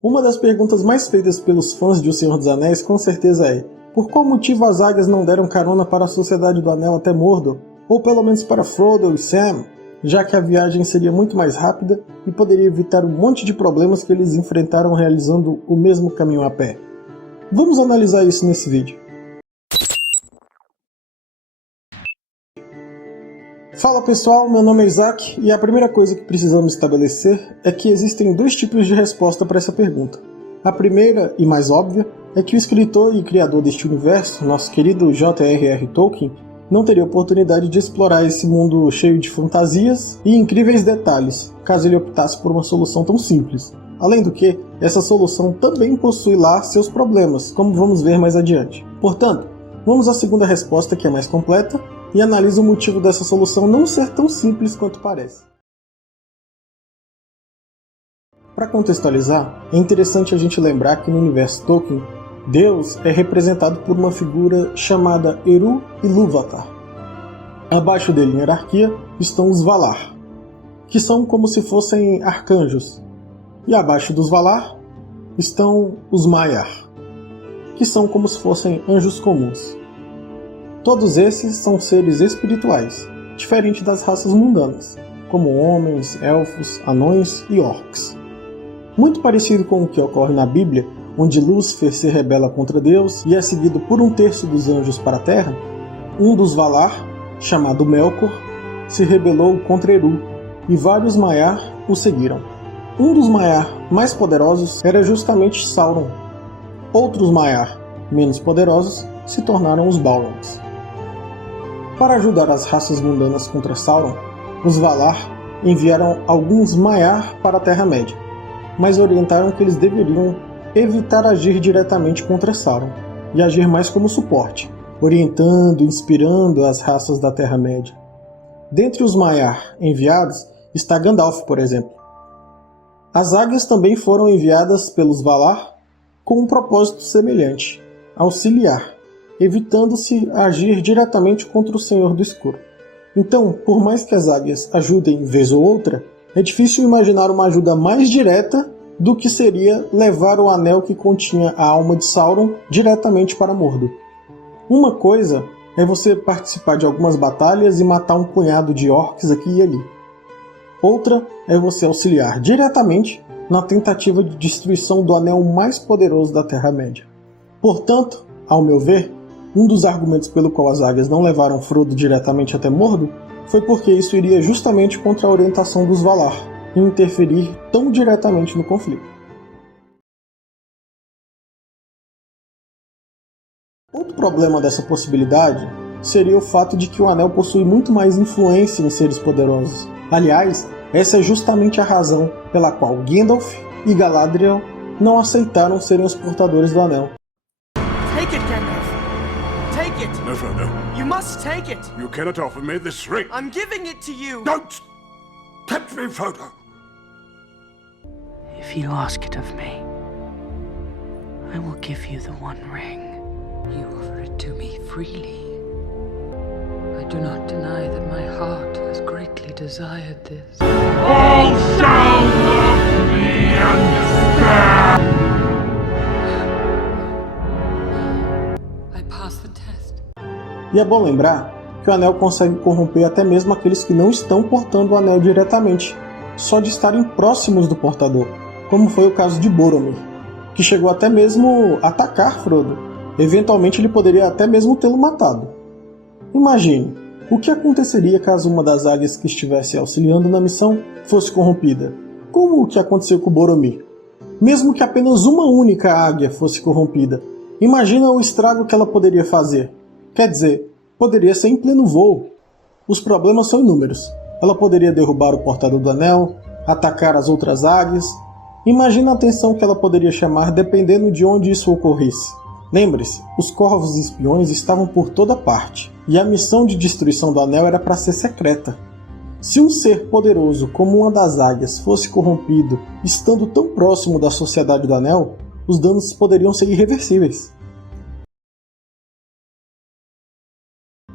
Uma das perguntas mais feitas pelos fãs de O Senhor dos Anéis com certeza é: por qual motivo as águias não deram carona para a Sociedade do Anel até Mordor? Ou pelo menos para Frodo e Sam? Já que a viagem seria muito mais rápida e poderia evitar um monte de problemas que eles enfrentaram realizando o mesmo caminho a pé. Vamos analisar isso nesse vídeo. Fala pessoal, meu nome é Isaac e a primeira coisa que precisamos estabelecer é que existem dois tipos de resposta para essa pergunta. A primeira, e mais óbvia, é que o escritor e criador deste universo, nosso querido J.R.R. Tolkien, não teria oportunidade de explorar esse mundo cheio de fantasias e incríveis detalhes, caso ele optasse por uma solução tão simples. Além do que, essa solução também possui lá seus problemas, como vamos ver mais adiante. Portanto, vamos à segunda resposta, que é mais completa, e analisa o motivo dessa solução não ser tão simples quanto parece. Para contextualizar, é interessante a gente lembrar que no universo Tolkien, Deus é representado por uma figura chamada Eru Ilúvatar. Abaixo dele em hierarquia estão os Valar, que são como se fossem arcanjos, e abaixo dos Valar estão os Maiar, que são como se fossem anjos comuns. Todos esses são seres espirituais, diferente das raças mundanas, como homens, elfos, anões e orcs. Muito parecido com o que ocorre na Bíblia, onde Lúcifer se rebela contra Deus e é seguido por um terço dos anjos para a Terra, um dos Valar, chamado Melkor, se rebelou contra Eru, e vários Maiar o seguiram. Um dos Maiar mais poderosos era justamente Sauron. Outros Maiar, menos poderosos, se tornaram os Balrogs. Para ajudar as raças mundanas contra Sauron, os Valar enviaram alguns Maiar para a Terra-média, mas orientaram que eles deveriam evitar agir diretamente contra Sauron, e agir mais como suporte, orientando e inspirando as raças da Terra-média. Dentre os Maiar enviados está Gandalf, por exemplo. As águias também foram enviadas pelos Valar com um propósito semelhante: auxiliar, evitando-se agir diretamente contra o Senhor do Escuro. Então, por mais que as águias ajudem vez ou outra, é difícil imaginar uma ajuda mais direta do que seria levar o anel que continha a alma de Sauron diretamente para Mordor. Uma coisa é você participar de algumas batalhas e matar um punhado de orcs aqui e ali. Outra é você auxiliar diretamente na tentativa de destruição do anel mais poderoso da Terra-média. Portanto, ao meu ver, um dos argumentos pelo qual as águias não levaram Frodo diretamente até Mordor foi porque isso iria justamente contra a orientação dos Valar e interferir tão diretamente no conflito. Outro problema dessa possibilidade seria o fato de que o Anel possui muito mais influência em seres poderosos. Aliás, essa é justamente a razão pela qual Gandalf e Galadriel não aceitaram serem os portadores do Anel. Take it, Gandalf. Take it. No, Frodo. You must take it. You cannot offer me this ring. I'm giving it to you. Don't tempt me, Frodo. If you ask it of me, I will give you the One Ring. You offer it to me freely. I do not deny that my heart has greatly desired this. All shall love me and I pass the test. E é bom lembrar que o Anel consegue corromper até mesmo aqueles que não estão portando o Anel diretamente, só de estarem próximos do portador, como foi o caso de Boromir, que chegou até mesmo a atacar Frodo. Eventualmente ele poderia até mesmo tê-lo matado. Imagine, o que aconteceria caso uma das águias que estivesse auxiliando na missão fosse corrompida? Como o que aconteceu com Boromir? Mesmo que apenas uma única águia fosse corrompida, imagina o estrago que ela poderia fazer. Quer dizer, poderia ser em pleno voo. Os problemas são inúmeros. Ela poderia derrubar o portador do anel, atacar as outras águias. Imagina a atenção que ela poderia chamar dependendo de onde isso ocorresse. Lembre-se, os corvos e espiões estavam por toda parte, e a missão de destruição do anel era para ser secreta. Se um ser poderoso como uma das águias fosse corrompido, estando tão próximo da Sociedade do Anel, os danos poderiam ser irreversíveis.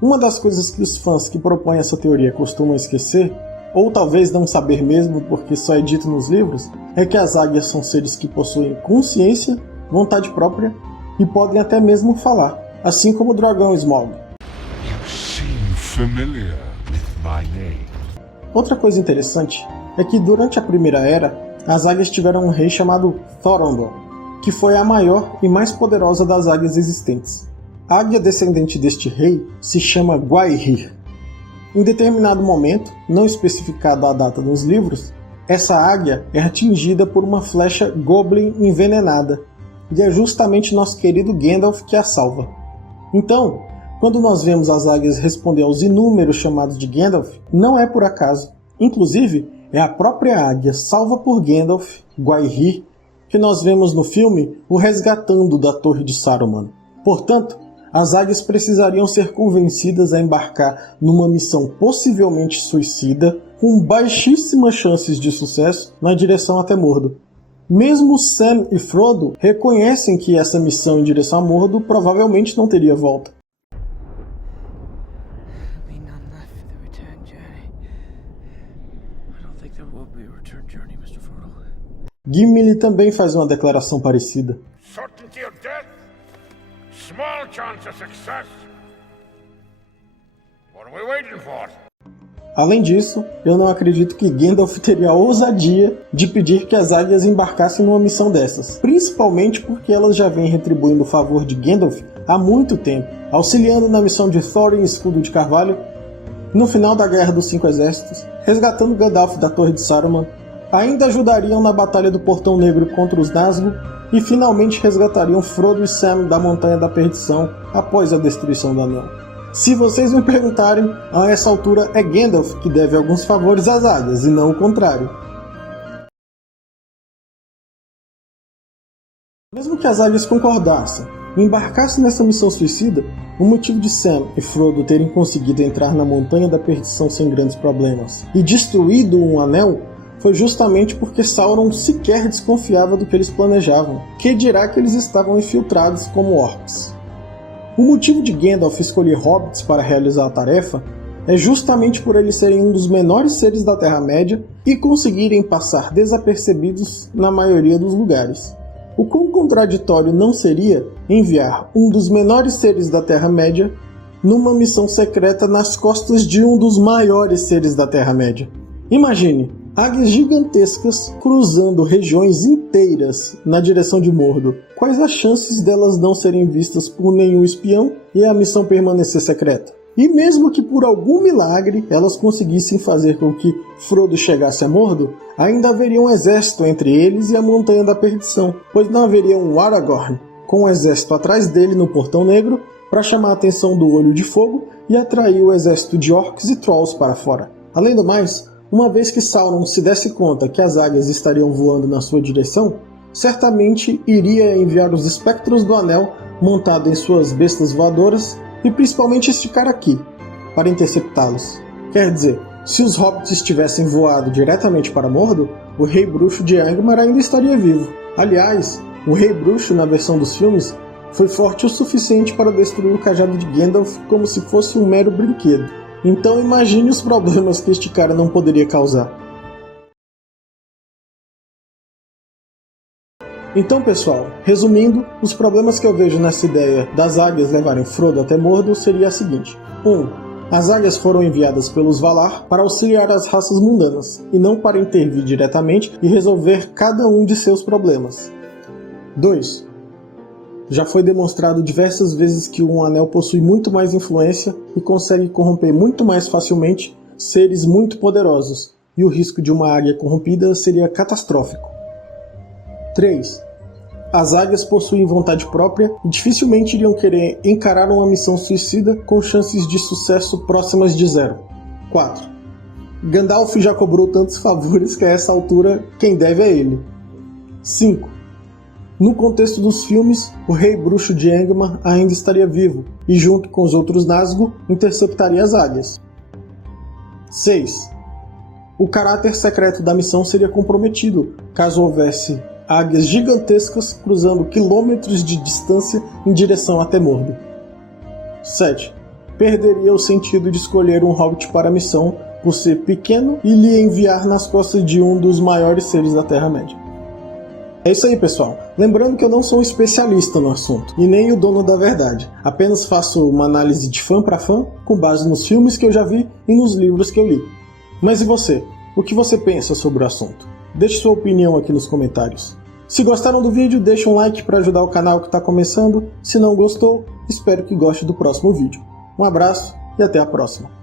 Uma das coisas que os fãs que propõem essa teoria costumam esquecer ou talvez não saber mesmo porque só é dito nos livros, é que as águias são seres que possuem consciência, vontade própria e podem até mesmo falar, assim como o dragão Smaug. You seem familiar with my name. Outra coisa interessante é que durante a Primeira Era, as águias tiveram um rei chamado Thorondor, que foi a maior e mais poderosa das águias existentes. A águia descendente deste rei se chama Gwaihir. Em determinado momento, não especificada a data nos livros, essa águia é atingida por uma flecha Goblin envenenada, e é justamente nosso querido Gandalf que a salva. Então, quando nós vemos as águias responder aos inúmeros chamados de Gandalf, não é por acaso. Inclusive, é a própria águia salva por Gandalf, Gwaihir, que nós vemos no filme o resgatando da Torre de Saruman. Portanto, as águias precisariam ser convencidas a embarcar numa missão possivelmente suicida, com baixíssimas chances de sucesso, na direção até Mordor. Mesmo Sam e Frodo reconhecem que essa missão em direção a Mordor provavelmente não teria volta. Gimli também faz uma declaração parecida. Certainty of death? Small chance of success. What are we waiting for? Além disso, eu não acredito que Gandalf teria a ousadia de pedir que as águias embarcassem numa missão dessas, principalmente porque elas já vêm retribuindo o favor de Gandalf há muito tempo, auxiliando na missão de Thorin Escudo de Carvalho, no final da Guerra dos Cinco Exércitos, resgatando Gandalf da Torre de Saruman, ainda ajudariam na Batalha do Portão Negro contra os Nazgûl e finalmente resgatariam Frodo e Sam da Montanha da Perdição após a destruição do Anel. Se vocês me perguntarem, a essa altura é Gandalf que deve alguns favores às águias e não o contrário. Mesmo que as águias concordassem e embarcassem nessa missão suicida, o motivo de Sam e Frodo terem conseguido entrar na Montanha da Perdição sem grandes problemas e destruído um anel foi justamente porque Sauron sequer desconfiava do que eles planejavam, que dirá que eles estavam infiltrados como orcs. O motivo de Gandalf escolher hobbits para realizar a tarefa é justamente por eles serem um dos menores seres da Terra-média e conseguirem passar desapercebidos na maioria dos lugares. O quão contraditório não seria enviar um dos menores seres da Terra-média numa missão secreta nas costas de um dos maiores seres da Terra-média? Imagine, águias gigantescas cruzando regiões inteiras na direção de Mordor. Quais as chances delas não serem vistas por nenhum espião e a missão permanecer secreta? E mesmo que por algum milagre elas conseguissem fazer com que Frodo chegasse a Mordor, ainda haveria um exército entre eles e a Montanha da Perdição, pois não haveria um Aragorn com um exército atrás dele no Portão Negro para chamar a atenção do Olho de Fogo e atrair o exército de orcs e trolls para fora. Além do mais, uma vez que Sauron se desse conta que as águias estariam voando na sua direção, certamente iria enviar os espectros do Anel montado em suas bestas voadoras e principalmente este cara aqui, para interceptá-los. Quer dizer, se os hobbits tivessem voado diretamente para Mordor, o Rei Bruxo de Angmar ainda estaria vivo. Aliás, o Rei Bruxo na versão dos filmes foi forte o suficiente para destruir o cajado de Gandalf como se fosse um mero brinquedo. Então imagine os problemas que este cara não poderia causar. Então pessoal, resumindo, os problemas que eu vejo nessa ideia das águias levarem Frodo até Mordor seria a seguinte. 1. As águias foram enviadas pelos Valar para auxiliar as raças mundanas, e não para intervir diretamente e resolver cada um de seus problemas. 2. Já foi demonstrado diversas vezes que um anel possui muito mais influência e consegue corromper muito mais facilmente seres muito poderosos, e o risco de uma águia corrompida seria catastrófico. 3. As águias possuem vontade própria e dificilmente iriam querer encarar uma missão suicida com chances de sucesso próximas de 0. 4. Gandalf já cobrou tantos favores que a essa altura quem deve é ele. 5. No contexto dos filmes, o Rei Bruxo de Angmar ainda estaria vivo e, junto com os outros Nazgûl, interceptaria as águias. 6. O caráter secreto da missão seria comprometido caso houvesse águias gigantescas cruzando quilômetros de distância em direção até Mordor. 7. Perderia o sentido de escolher um hobbit para a missão por ser pequeno e lhe enviar nas costas de um dos maiores seres da Terra-média. É isso aí, pessoal. Lembrando que eu não sou um especialista no assunto, e nem o dono da verdade. Apenas faço uma análise de fã para fã, com base nos filmes que eu já vi e nos livros que eu li. Mas e você? O que você pensa sobre o assunto? Deixe sua opinião aqui nos comentários. Se gostaram do vídeo, deixe um like para ajudar o canal que está começando. Se não gostou, espero que goste do próximo vídeo. Um abraço e até a próxima.